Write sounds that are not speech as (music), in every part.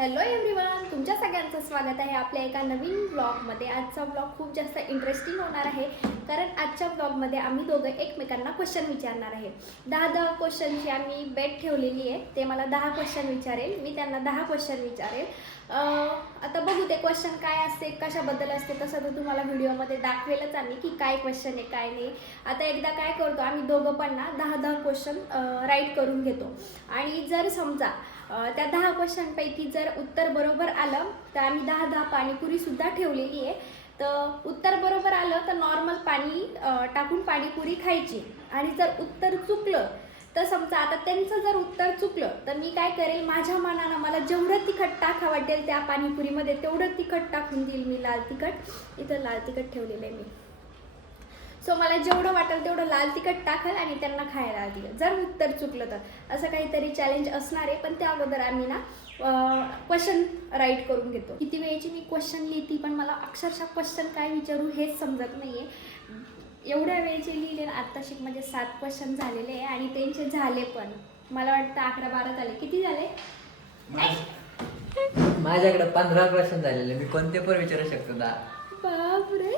Hello everyone तुमच्या सगळ्यांचं स्वागत आहे आपल्या एका नवीन ब्लॉगमध्ये आजचा ब्लॉग खूप जास्त इंटरेस्टिंग होणार आहे कारण आजच्या ब्लॉगमध्ये आम्ही दोघं एकमेकांना क्वेश्चन विचारणार आहे. दहा दहा क्वेश्चनची आम्ही बेट ठेवलेली आहे ते मला दहा क्वेश्चन विचारेल मी त्यांना दहा क्वेश्चन विचारेल. आता बघू ते क्वेश्चन काय असते कशाबद्दल असते तसं तर तुम्हाला व्हिडिओमध्ये दाखवेलच आम्ही की काय क्वेश्चन आहे काय नाही. आता एकदा काय करतो आम्ही दोघं पण ना दहा दहा क्वेश्चन राईट करून घेतो. आणि जर समजा त्या दहा क्वेश्चनपैकी जर उत्तर बरोबर आलं तर आम्ही दहा दहा पाणीपुरीसुद्धा ठेवलेली आहे. तर उत्तर बरोबर आलं तर नॉर्मल पाणी टाकून पाणीपुरी खायची. आणि जर उत्तर चुकलं तर समजा आता त्यांचं जर उत्तर चुकलं तर मी काय करेल? माझ्या मनानं मला जेवढं तिखट टाका वाटेल त्या पाणीपुरीमध्ये तेवढं तिखट टाकून देईल मी लाल तिखट. इथं लाल तिखट ठेवलेलं आहे मी. सो मला जेवढं वाटेल तेवढं लाल तिखट टाकल आणि त्यांना खायला दिलं. जर उत्तर चुकलं तर. असं काहीतरी चॅलेंज असणार आहे पण त्या अगोदर आम्ही ना क्वेश्चन राईट करून घेतो. किती वेळेची मी क्वेश्चन लिहिती पण मला अक्षरशः क्वेश्चन काय विचारू हेच समजत नाही आहे एवढ्या वेळेचे लिहिले आत्ताशिक म्हणजे सात क्वेश्चन झालेले आहे आणि त्यांचे झाले पण. मला वाटतं अकरा बारा झाले. किती झाले? माझ्याकडे पंधरा क्वेश्चन झालेले. मी कोणते पण विचारू शकतो दा. बापरे!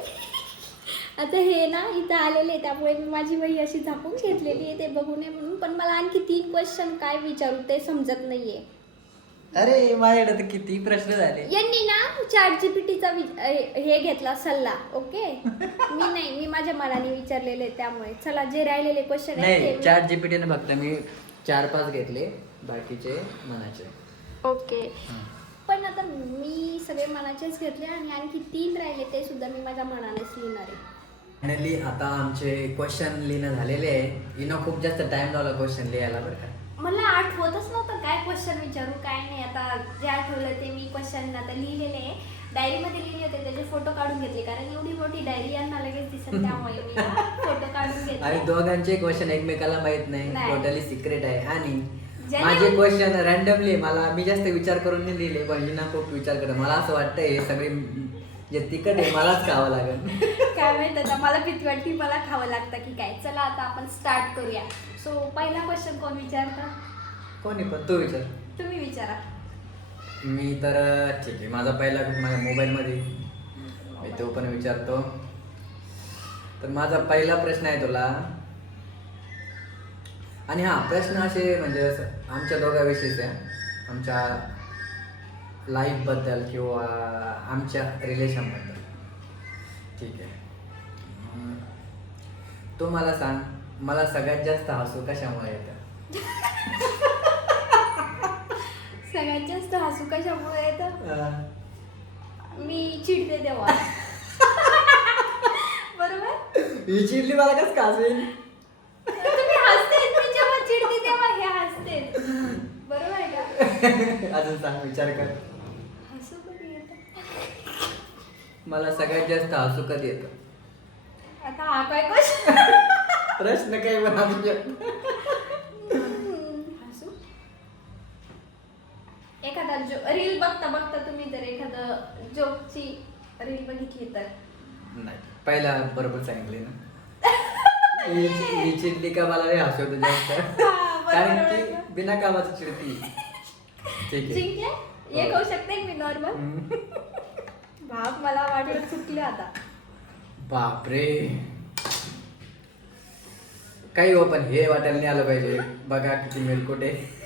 आता हे ना इथं आलेले त्यामुळे मी माझी वही अशी झाकून घेतलेली आहे ते बघू नये म्हणून. पण मला आणखी तीन क्वेश्चन काय विचारू ते समजत नाहीये. अरे माझ्याकडे तर किती प्रश्न झाले. यांनी ना चॅट जीपीटीचा हे घेतला सल्ला ओके? (laughs) मी नाही मी माझ्या मनाने विचारलेले त्यामुळे. चला जे राहिलेले क्वेश्चन नाही आहेत ते चार जीपीटीने फक्त मी चार पाच घेतले बाकीचे मनाचे. ओके. पण आता मी सगळे मनाचेच घेतले आणि आणखी तीन राहिले ते सुद्धा मी माझ्या मनानेच लिहिणार आहे. फायनली आता आमचे क्वेश्चन लिहिणं झालेले आहे. इनो खूप जास्त टाइम लावला क्वेश्चन लिहायला बरं का? मला आठवतच नव्हतं काय क्वेश्चन विचारू काय नाही. आता जे आठवलं ते मी क्वेश्चन आता लिहिलेले आहे. डायरीमध्ये लिहिले होते त्याचे फोटो काढून घेतले. कारण एवढी मोठी डायरी यांना लगेच दिसत त्यामुळे मी फोटो काढून आणि घेतले दोघांचे क्वेश्चन एकमेकाला माहीत नाही. नाही. टोटली सिक्रेट आहे. आणि ज्याने- माझे क्वेश्चन रॅन्डमली मला मी जास्त विचार करून नाही लिहिले पण हिना खूप विचार करत मला असं वाटतं हे सगळे जे तिखट आहे मलाच खावं लागेल. (laughs) काय माहीत आता मला भीती वाटते मला खावं लागतं की काय. चला आता आपण स्टार्ट करूया. सो पहिला क्वेश्चन कोण विचारता? कोणी पण तू विचार. तुम्ही विचारा. मी तर ठीक आहे माझा पहिला माझ्या मोबाईलमध्ये मी तो पण विचारतो. तर माझा पहिला प्रश्न आहे तुला. आणि हा प्रश्न असे म्हणजे असं आमच्या दोघांविषयीच आहे. आमच्या लाईफबद्दल किंवा आमच्या रिलेशनबद्दल ठीक आहे. तू मला सांग मला सगळ्यात जास्त हसू कशामुळे येतं? सगळ्यात जास्त हसू कशामुळे येतं? मी चिडते तेव्हा. बरोबर? ही चिडली मला कस का हसेल तुम्ही हसते मी जेव्हा चिडते तेव्हा हे हसते. बरोबर आहे का? (laughs) अजून सांग विचार कर हसू कधी येतं मला सगळ्यात जास्त हसू कधी येतं. आता हा काय क्वेश्चन प्रश्न काय पण असू शकतो. हसू? एखादा जो रील बघता बघता तुम्ही जर एखादं जोकची रील बघितली तर? नाही. पहिला बरोबर सांगितले ना. (laughs) ही ही चिडली का मला लय हसू होतं जास्त. हा, बरोबर, कारण. की बिना कामाची चिडती. ठीक आहे. जिंकले? एक होऊ शकते मी नॉर्मल हम्म. बाप मला वाटलं चुकलं आता. बापरे. काही हो पण हे वाटायला नाही आलं पाहिजे. बघा किती मेलकोट. आहे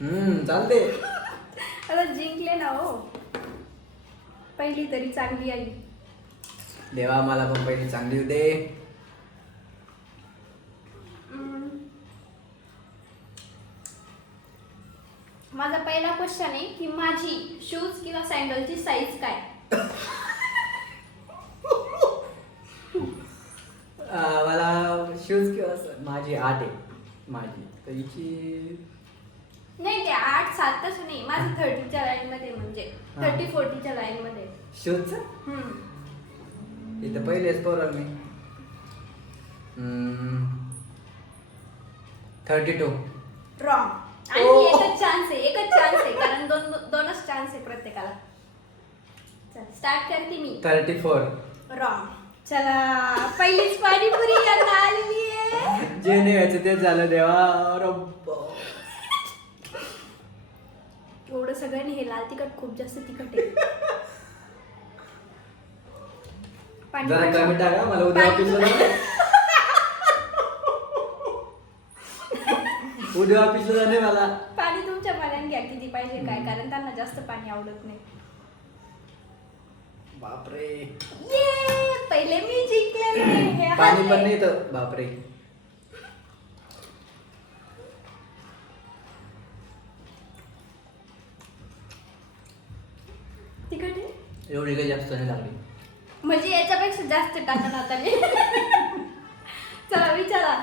हम्म चालते आता जिंकले ना हो. पहिली तरी चांगली आई. देवा मला पण पहिली चांगली होते. माझा पहिला क्वेश्चन आहे की माझी शूज किंवा सँडलची साईज काय? (laughs) अं, मला शूज किंवा स- माझी आठ आहे. माझी. तर हिची नाही ते आठ सात तसं नाही. माझं थर्टीच्या लाईन मध्ये म्हणजे हा. थर्टी फोर्टीच्या लाईन मध्ये. शूजचं हम्म. इथं पहिलेच पोरल मी थर्टी टू रॉंग आणि. एकच चान्स आहे एकच चान्स आहे कारण दोन दोनच चान्स आहे प्रत्येकाला चल स्टार्ट करते मी थर्टी फोर रॉंग चला पहिलीच पाणीपुरी यांना आलेली आहे जे नाही व्हायचं तेच झालं देवा रब्बा. एवढं सगळ्यांनी हे लाल तिखट खूप जास्त तिखट आहे पाणी जरा? कमी टाका मला उद्या ऑफिसला उद्या ऑफिसला जाणे मला. पाणी तुमच्या पाण्याने घ्या किती पाहिजे काय? कारण त्यांना जास्त पाणी आवडत नाही. बापरे. ये पहिले मी जिंकलेले. हे पाणी पण हारले. नाही तर बापरे. एवढी काही जास्त नाही लागली. म्हणजे याच्यापेक्षा जास्त टाकणार आता मी. (laughs) चला विचारा.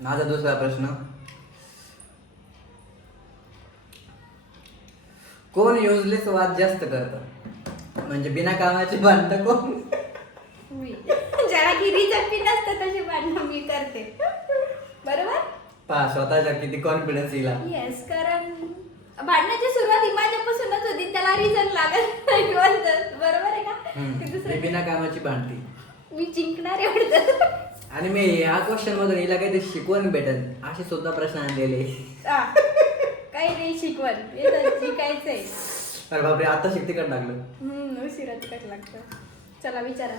माझा दुसरा प्रश्न. कोण युजलेस वाद जास्त करत? म्हणजे बिना कामाची भांडणं कोण? मी. ज्याला गिरीचं पिन असतं तशी भांडणं मी करते. बरोबर? पहा स्वतःच्या किती कॉन्फिडन्स येईल येस कारण भांडण्याची सुरुवात ही माझ्यापासूनच होती. त्याला रिझन लागत नाही. बरोबर आहे का? दुसरं बिना कामाची भांडती. मी जिंकणार एवढं. आणि मी ह्या क्वेश्चन मधून हिला काहीतरी शिकवण भेटल असे सुद्धा प्रश्न आणलेले. हा. काही नाही शिकवण येतं शिकायचंय. अरे बापरे आता शिकते का लागलं. हम्म उशिरा तिकट लागतं. चला विचारा.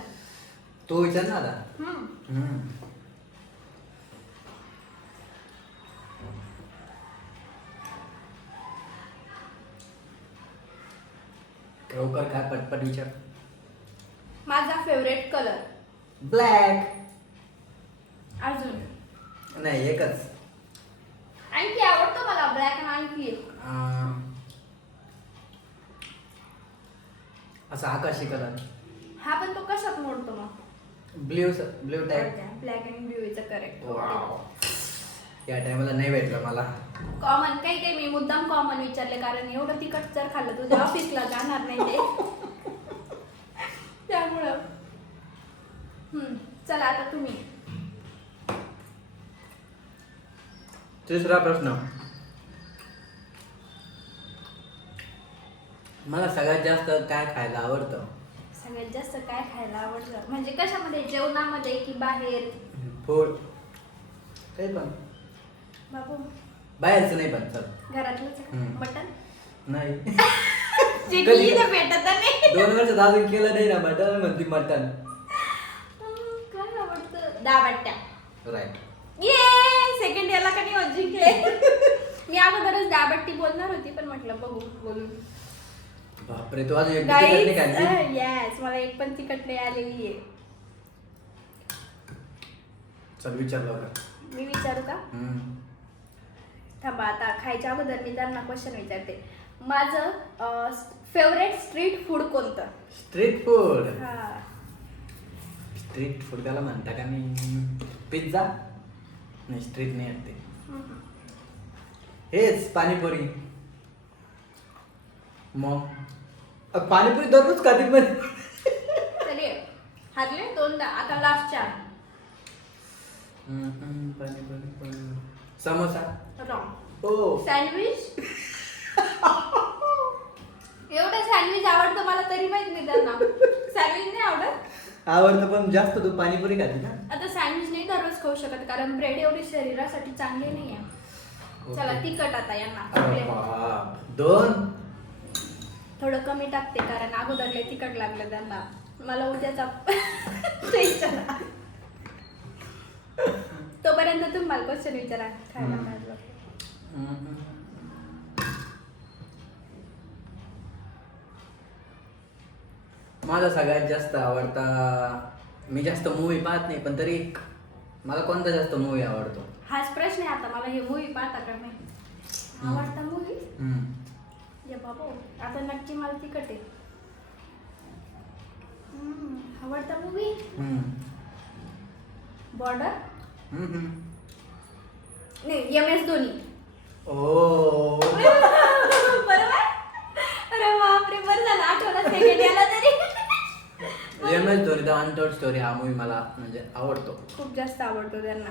तो विचार ना आता. हम्म. हम्म. लवकर काय पटपट विचार. माझा फेवरेट कलर ब्लॅक नाही एकच. आणखी आवडतो मला ब्लॅक आणि आणखी एक. अं, असा आकाशी कलर हा पण तो कशात मोडतो मग? ब्ल्यू ब्ल्यू टाईप ब्लॅक आणि ब्ल्यूचा करेक्ट या टायमाला नाही भेटलं मला. कॉमन काही काही मी मुद्दाम कॉमन विचारले कारण एवढं तिखट जर खाल्लं तुझ्या ऑफिसला जाणार नाही ते. (laughs) त्यामुळं. हम्म, चला आता तुम्ही. तिसरा प्रश्न. मला सगळ्यात जास्त काय खायला आवडतं? सगळ्यात जास्त काय खायला आवडतं? म्हणजे कशामध्ये? जेवणामध्ये की बाहेर? फूड. काही पण. बाबू. बाहेरचं नाही पण चल. घरातलंच हम्म. मटन नाही. (laughs) जे कधी- की? इथं भेटत नाही. दोन वर्ष अजून केलं नाही ना मटन म्हणती मटन हम्म, काय आवडतं? दाबाट्या. राईट. सेकंड इयरला कधी होत जिंकले मी अगोदरच दाबट्टी बोलणार होती पण म्हटलं बघू बोलून बापरे तू अजून एक तिखट नाही खाल्ली? येस मला एक पण तिकट नाही आलेली आहे. चल विचार लवकर मी विचारू का. थांबा आता खायच्या अगोदर मी त्यांना क्वेश्चन विचारते. माझं फेवरेट स्ट्रीट फूड कोणतं? स्ट्रीट फूड हा. स्ट्रीट फूड त्याला म्हणता का मी? पिझ्झा नाही स्ट्रीट नाही येत ते. हेच पाणीपुरी. मग? अ, पाणीपुरी दररोज खातील पण हारले दोनदा आता लास्ट चार पाणीपुरी पण- समोसा. रॉंग हो. सँडविच एवढं सँडविच आवडतं मला तरी माहीत नाही त्यांना. सँडविच नाही आवडत? आवडतं पण जास्त तू पाणीपुरी खाते ना? आता सँडविच नाही दररोज खाऊ शकत कारण ब्रेड एवढी शरीरासाठी चांगली नाही आहे. चला तिखट आता यांना. अरे आपले. बाप. दोन? थोडं कमी टाकते कारण अगोदर लय तिखट लागलं त्यांना. मला उद्याचा (laughs) तोपर्यंत तुम्ही मला क्वेश्चन विचारा खायला हम्म. काय लागतं. माझा सगळ्यात जास्त आवडता मी जास्त मूवी पाहत नाही पण तरी एक मला कोणता जास्त मूवी आवडतो? हाच प्रश्न आहे आता मला हे मूवी पाहता का नाही? आवडता मूवी ये बाबा आता नक्की मला तिखट आहे. हम्म, आवडता मूवी बॉर्डर नाही एम एस धोनी. ओ (laughs) बरोबर अरे बापरे बरं झालं आठवलं सेकंड याला तरी S Dhoni the untold story हा मूवी मला म्हणजे आवडतो. खूप जास्त आवडतो त्यांना.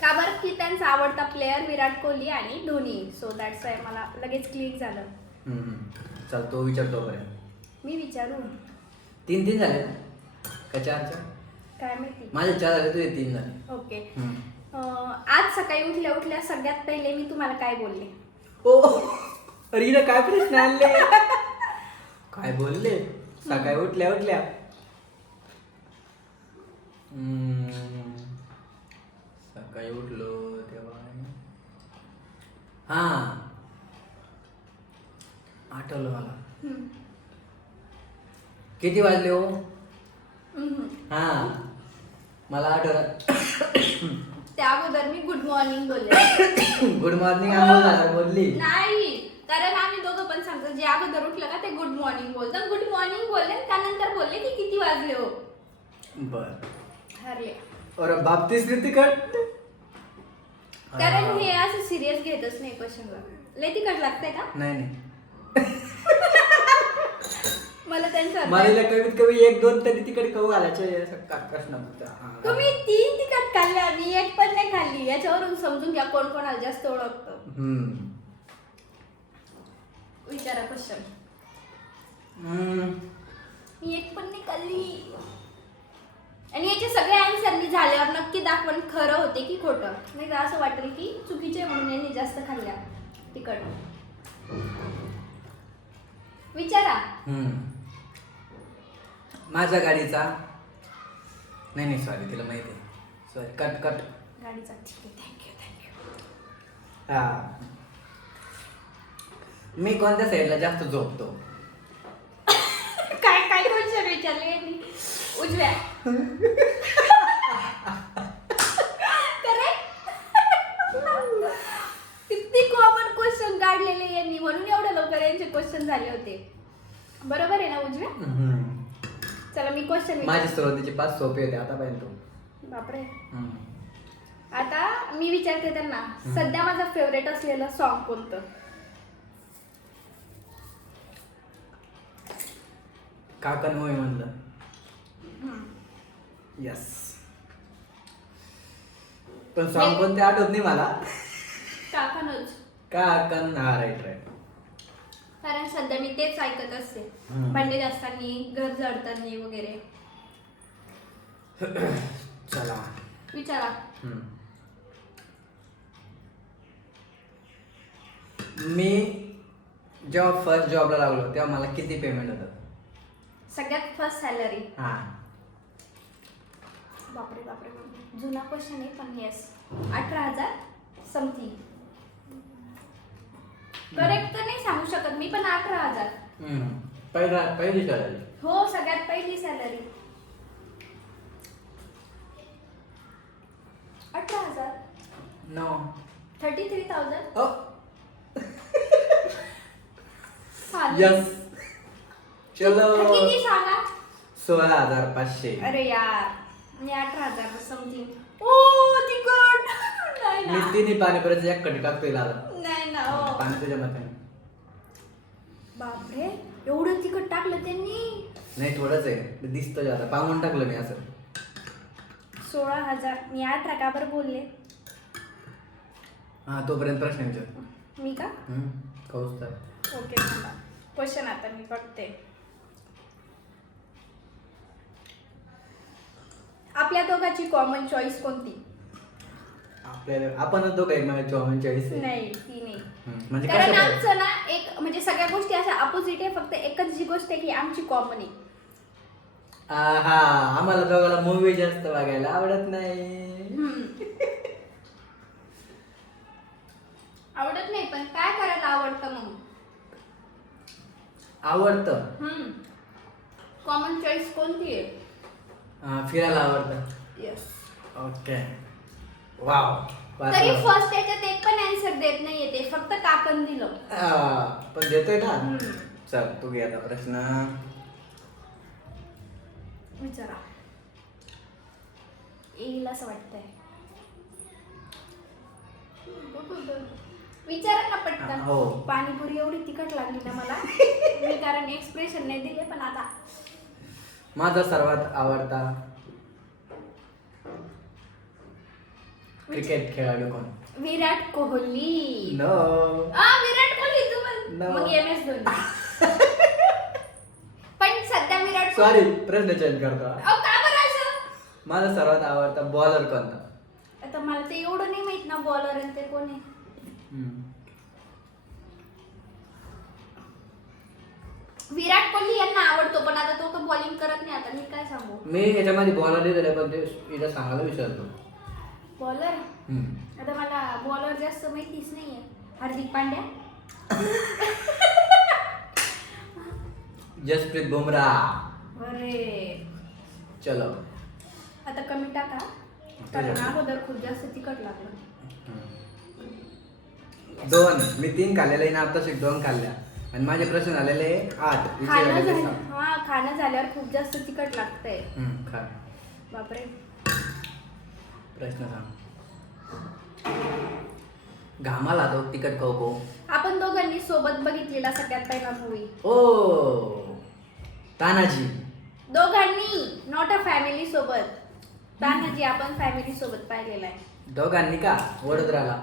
का बरं? की त्यांचा आवडता प्लेअर विराट कोहली आणि धोनी. सो दॅट्स वाय मला लगेच क्लिक झालं. हम्म. चल तो विचारतो पर्यंत मी विचारू? तीन तीन झाले. का चार चार? काय माहिती? माझे चार झाले तुझे तीन झाले. ओके हम्म. अं, आज सकाळी उठल्या उठल्या सगळ्यात पहिले मी तुम्हाला काय बोलले? ओ अरे काय प्रश्न आणले? (laughs) काय बोलले? सकाळी उठल्या उठल्या. सकाळी उठलो तेव्हा हा. आठवलं मला. किती वाजले हो. हा. मला आठवलं. त्या अगोदर मी गुड मॉर्निंग बोलले. (coughs) गुड मॉर्निंग आम्हाला बोलली. नाही. कारण आम्ही दोघं पण सांगतो जे अगोदर उठलं का ते गुड मॉर्निंग बोलतात गुड मॉर्निंग बोलले त्यानंतर बोलले की किती वाजले हो. बर. हरले और बाप तिसरी तिकट कारण हे। असं सिरियस घेतच नाही क्वेश्चनवर लय तिकट लागतंय का? नाही नाही. (laughs) मला त्यांचं मला हिला कमीत कमी एक दोन तरी तिकडे कहू घालायचे प्रश्न होता. हा. तुम्ही तीन तिकट खाल्ले आणि एक पण नाही खाल्ली. याच्यावरून समजून घ्या कोण कोणाला जास्त ओळखतं. हम्म. विचारा क्वेश्चन हम्म. मी एक पण नाही खाल्ली. आणि याचे सगळे आन्सर मी झाल्यावर नक्की दाखवण खरं होते की खोटं? नाही तर असं वाटेल की चुकीचे म्हणून यांनी जास्त खाल्ल्या तिकट विचारा. माझ्या गाडीचा नाही नाही सॉरी तिला माहिती आहे. सॉरी कट कट गाडीचा ठीक आहे थँक्यू थँक्यू हा. मी कोणत्या साईडला जास्त झोपतो? (laughs) काय काय विचारले यांनी? उजव्या? किती कॉमन क्वेश्चन काढलेले यांनी. म्हणून एवढ्या लवकर यांचे क्वेश्चन झाले होते. बरोबर आहे ना उजव्या. चला मी क्वेश्चन माझी सुरुवातीचे पाच सोपे होते आता पाहिजे तू बापरे. आता मी विचारते त्यांना सध्या माझं फेवरेट असलेलं सॉन्ग कोणतं? काकण होय म्हणलं. यस पण सॉन्ग कोणते आठवत नाही मला. काकानच. काकण हा राईट राईट कारण सध्या मी तेच ऐकत असते. हम्म. भांडे घासताना घर झाडताना वगैरे. चला. विचारा. हम्म. मी जेव्हा फर्स्ट जॉबला लागलो तेव्हा मला किती पेमेंट होतं? सगळ्यात फर्स्ट सॅलरी हा. बापरे बापरे बापरे. जुना क्वेश्चन आहे पण येस अठरा हजार समथिंग करेक्ट तर नाही सांगू शकत मी पण अठरा हजार. हम्म. पहिला पहिली सॅलरी हो सगळ्यात पहिली सॅलरी अठरा हजार. No thirty three thousand yes चलो. किती सांगा? सोळा हजार पाचशे. अरे यार. मी अठरा हजार समथिंग ओ तिकट नाही मी ना तिन्ही पाणीपुरीचा एक कटी टाकतोय लाला नाही ना हो. पाणी तुझ्या मते. बापरे एवढं तिखट टाकलं त्यांनी. नाही थोडंच आहे. दिसतं जाता पांगून टाकलं मी असं. सोळा हजार. मी अठरा का बरं बोलले? हा तोपर्यंत प्रश्न विचार. मी का? हम्म, खाऊच तर. ओके थांबा. क्वेश्चन आता मी बघते. आपल्या दोघांची कॉमन चॉईस कोणती? आपल्याला आपणच दोघं एकमेकांची चॉमन चॉईस नाही ती नाही. म्हणजे कारण आमचं ना एक म्हणजे सगळ्या गोष्टी अशा अपोजिट आहे फक्त एकच जी गोष्ट आहे की आमची कॉमन आहे. आ, हा आम्हाला दोघाला मूवी जास्त बघायला आवडत नाही. हम्म. आवडत नाही पण काय करायला आवडतं मग? आवडतं. कॉमन चॉईस कोणती आहे? फिरायला आवडतं येस ओके वाव तरी फर्स्ट याच्यात एक पण आन्सर देत नाहीये ते फक्त काकण दिलं पण देतोय ना हम्म. चल तू घे आता प्रश्न विचारा येईल असं वाटतंय विचारा ना पटकन हो. पाणीपुरी एवढी तिखट लागली ना मला मी कारण एक्सप्रेशन नाही दिले पण आता माझा सर्वात आवडता क्रिकेट खेळाडू कोण? विराट कोहली. नो आ, विराट कोहली तू पण. No. मग एम एस धोनी. (laughs) पण सध्या विराट सॉरी प्रश्न चेंज करतो. अहो, का बरं असं? माझा सर्वात आवडता बॉलर कोणता? आता मला ते एवढं नाही माहीत ना बॉलर आणि ते कोण आहे. हम्म. विराट कोहली यांना आवडतो पण आता तो तर बॉलिंग करत नाही. आता मी काय सांगू? मी याच्यामध्ये बॉलर दिलेलं पण ते इथं सांगायला विसरतो बॉलर हम्म. आता मला बॉलर जास्त माहितीच नाहीये. हार्दिक पांड्या? (laughs) जसप्रीत बुमराह. अरे. चलो. आता कमी टाका. कारण अगोदर खूप जास्त तिखट लागलं. दोन. मी तीन खाल्लेले ना आता दोन खाल्ल्या. आणि माझे प्रश्न झालेले आठ. खाणं झालेले झालं. सहा. हा खाणं झाल्यावर खूप जास्त तिखट लागतंय. हम्म, खा. बापरे. प्रश्न सांग. घामाला तो तिकट खाऊ खाऊ. आपण दोघांनी सोबत बघितलेला सगळ्यात पहिला मूवी ओ. तानाजी. दोघांनी नॉट अ फॅमिली सोबत. तानाजी आपण फॅमिली सोबत पाहिलेला आहे. दोघांनी का? वडोदराला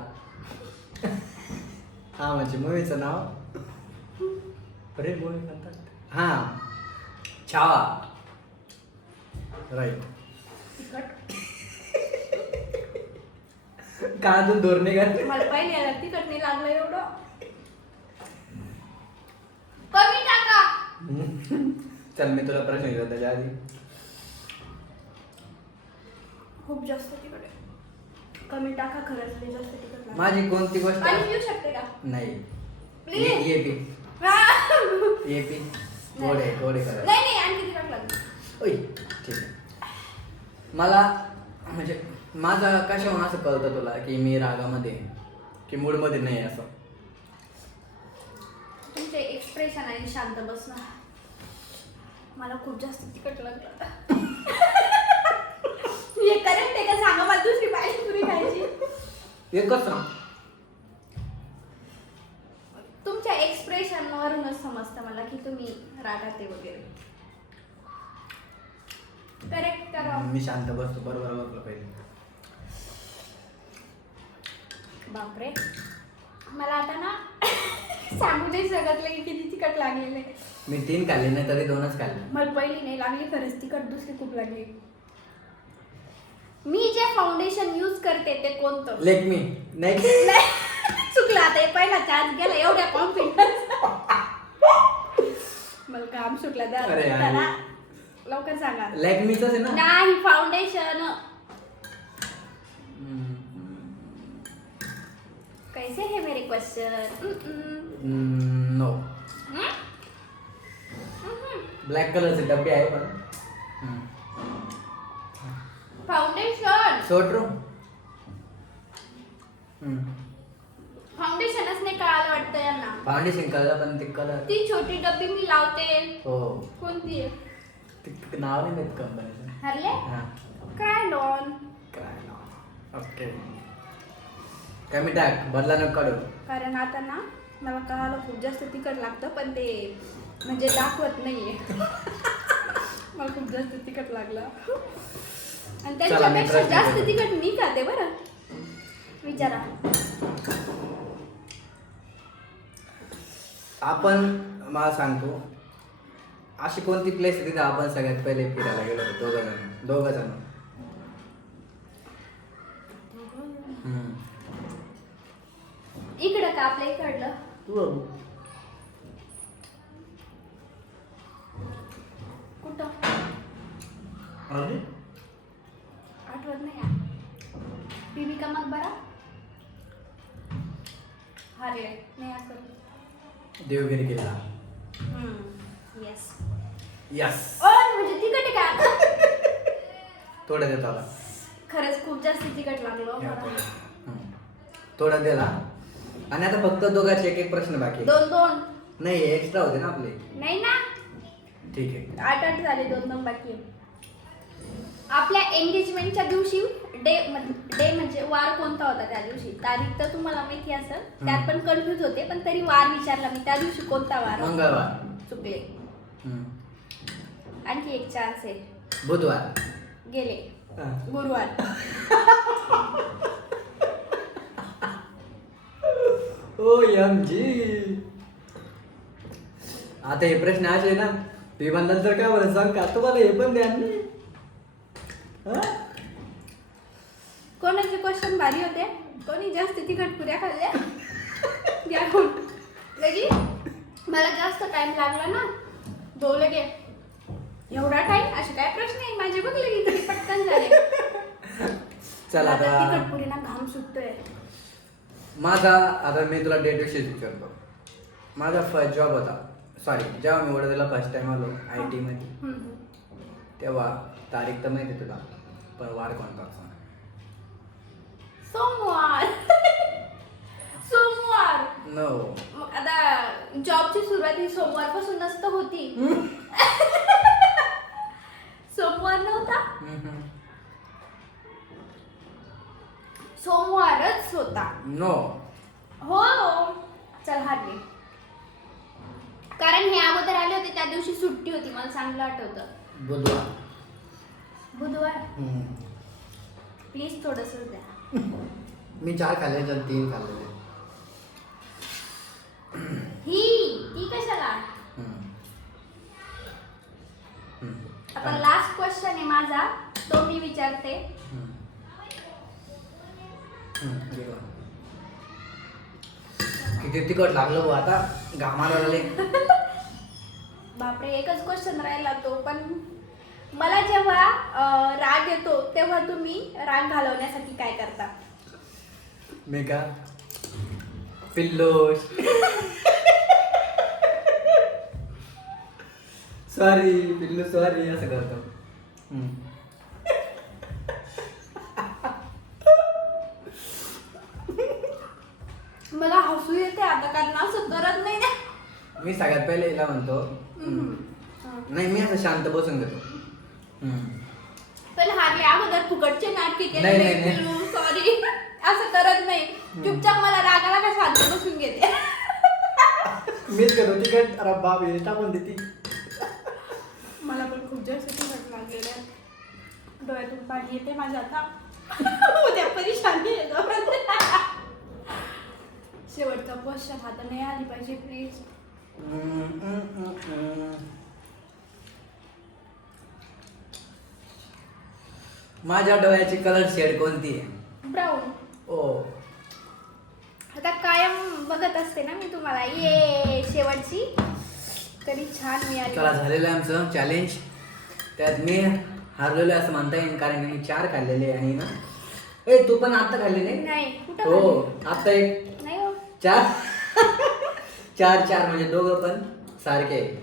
हा म्हणजे मूवीचं नाव? अरे मूवी म्हणतात हा छावा राईट तिखट कानातून धोरणे घातले मला पहिल्याला तिखट नाही लागलं एवढं कमी टाका चल मी तुला प्रश्न विचारतो त्याच्या आधी खूप जास्त तिखट आहे कमी टाका खरंच लय जास्त तिखट लागलं. माझी कोणती गोष्ट पाणी पिऊ शकते का नाही Please. ये पी हा. (laughs) ये पी गोडे गोडे करा नाही नाही आणखी तिखट लागलं ओय ठीक आहे. मला म्हणजे माझा कशाहून असं कळतं तुला की मी रागामध्ये की मूडमध्ये नाही आहे असं? तुमचे एक्सप्रेशन आणि शांत बसणं मला खूप जास्त तिखट लागलं हे करेक्ट आहे का सांगा मला दुसरी पाणीपुरी खायची. एकच सांग? मला की तुम्ही रागात वगैरे. करेक्ट करा. मी शांत बसतो बरोबर बसलो पहिले. बापरे. मला आता ना (laughs) सांगू नाही शकत की किती तिखट लागलेले मी तीन खाल्ले नाही तरी दोनच खाल्ले. मला पहिली नाही लागली खरंच तिखट दुसरी खूप लागली. मी जे फाउंडेशन यूज करते ते कोणतं? लेक मी नाही नाही, चुकलं आता हे पहिला चार्ज गेला एवढ्या कॉन्फिडन्स अरे यार. त्याला लवकर सांगा. लेक मीच आहे ना? नाही फाउंडेशन कैसे है मेरे क्वेश्चन नो ब्लॅक कलरचे डबे आहे पण फाउंडेशन सोट्रो फाउंडेशनच नाही कळालं वाटतं यांना. फाउंडेशन कलर पण ते कलर ती छोटी डब्बी मी लावते. हो. कोणती? आहे ते नाव नाही माहीत कंपनीचं हरले? हा. काय लॉन काय नाव ओके कमी टाक बदला नको काढू. कारण आता ना मला कळालं खूप जास्त तिखट लागतं पण ते म्हणजे दाखवत नाहीये. (laughs) मला खूप जास्त तिखट लागलं. आणि मी त्याच्यापेक्षा प्रश्न जास्त करतो. तिखट मी खाते बरं. विचारा. आपण मला सांगतो अशी कोणती प्लेस आहे तिथे आपण सगळ्यात पहिले फिरायला गेलो होतो दोघं जण दोघं जण हम्म. इकडं का आपल्या इकडलं तू बघू. कुठं अरे? आठवत नाही आहे. बीबी का मकबरा अरे नाही आठवत देवगिरी किल्ला येस म्हणजे आहे का (laughs) थोडं देतो आता. खरंच खूप जास्त तिखट लागलं मला. थोडं. दिला. आणि आता फक्त दोघांचे एक एक प्रश्न बाकी. दोन दोन. नाही एक्स्ट्रा होते ना आपले. नाही ना? ठीक आहे. आठ आठ झाले दोन दोन बाकी. आपल्या एंगेजमेंटच्या दिवशी डे डे म्हणजे वार कोणता होता त्या दिवशी? तारीख तर तुम्हाला माहिती असेल. त्यात पण कन्फ्युज होते पण तरी वार विचारला मी. त्या दिवशी कोणता वार होता? मंगळवार. चुकले. हम्म. आणखी एक चान्स आहे. बुधवार. गेले. हा. गुरुवार. (laughs) ओ एम जी आता हे प्रश्न असे आहे ना ते नंतर काय बरं सांग का? तुम्हाला हे पण द्या भारी होते. कोणी जास्त तिखट पुऱ्या खाल्ल्या? द्या कोण? लगी मला जास्त टाइम लागला ना. हो लगे एवढा टाइम असे काय प्रश्न आहे? माझे बघ लगे किती पटकन झाले. चला आता आता. तिखटपुरीना घाम सुटतोय. माझा आता मी तुला डेट विषयी विचारतो. माझा फर्स्ट जॉब होता. सॉरी जेव्हा मी वडोदऱ्याला फर्स्ट टाइम आलो आय टी मध्ये. तेव्हा तारीख तर माहिती तुला पण वार कोणता सांग सोमवार सोमवार नो मग आता जॉबची सुरुवात ही सोमवारपासून नसतं होती. (laughs) सोमवार नव्हता? सोमवारच होता. नो हो. चल हारले. कारण हे अगोदर आले होते त्या दिवशी सुट्टी होती मला चांगलं आठवतं. बुधवार. बुधवार? हम्म. प्लीज थोडस द्या. मी चार खाल्ले तर तीन खाल्लेले ही ती कशाला. आता लास्ट क्वेश्चन आहे माझा. तो मी विचारते. किती तिखट लागलं भाऊ आता? घामाला लागले. (laughs) बापरे एकच क्वेश्चन राहिला तो पण मला जेव्हा राग येतो तेव्हा तुम्ही राग घालवण्यासाठी काय करता? मी का? पिल्लो (laughs) सॉरी पिल्लू सॉरी असं करतो. मला हसू येते आता कारण असं करत नाही ना. मी सगळ्यात पहिले हिला म्हणतो. हम्म. नाही मी असं शांत बसून घेतो. हम्म. पण हारले अगोदर फुकटचे नाटके नाही, नाही, नाही. केले सॉरी असं करत नाही. चुपचाप मला रागाला का शांत बसून घेते. (laughs) मीच करतो तिकट अरे बाप हे टाकून देती. मला पण खूप जास्त तिखट लागलेलं आहे डोळ्यातून पाणी येते माझ्या आता. (laughs) उद्या परेशानी शेवटचा क्वेश्चन आता नाही आली पाहिजे प्लीज. माझ्या डोळ्याची कलर शेड कोणती आहे? ब्राऊन ओ. आता कायम बघत असते ना मी तुम्हाला. ये शेवटची. तरी छान मिळाली. चला झालेलं आहे आमचं चॅलेंज त्यात मी हारलेलो असं म्हणता येईल कारण मी चार खाल्लेले आहे आणि ना? ए तू पण आता खाल्लेले नाही कुठं हो खाल्ली? आता एक. नाही हो. चार? (laughs) चार चार म्हणजे दोघं पण सारखे आहे.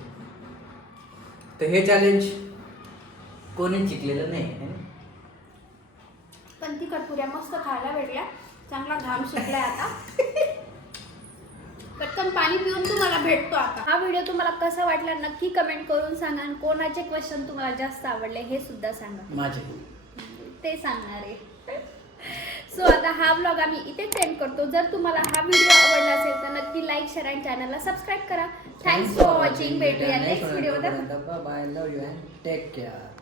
तर हे चॅलेंज कोणीच जिंकलेलं नाही है ना? पण ती कटपुऱ्या मस्त खायला भेटल्या. चांगला घाम सुटलाय आता. (laughs) पटकन पाणी पिऊन तुम्हाला भेटतो आता. हा व्हिडिओ तुम्हाला कसा वाटला नक्की कमेंट करून सांगा आणि कोणाचे क्वेश्चन तुम्हाला जास्त आवडले हे सुद्धा सांगा. माझे. ते सांगणार आहे. सो आता हा व्लॉग आम्ही इथे सेंड करतो. जर तुम्हाला हा व्हिडिओ आवडला असेल तर नक्की लाईक शेअर आणि चॅनलला सबस्क्राईब करा. थँक्स फॉर वॉचिंग भेटूया नेक्स्ट व्हिडिओमध्ये bye love you and take care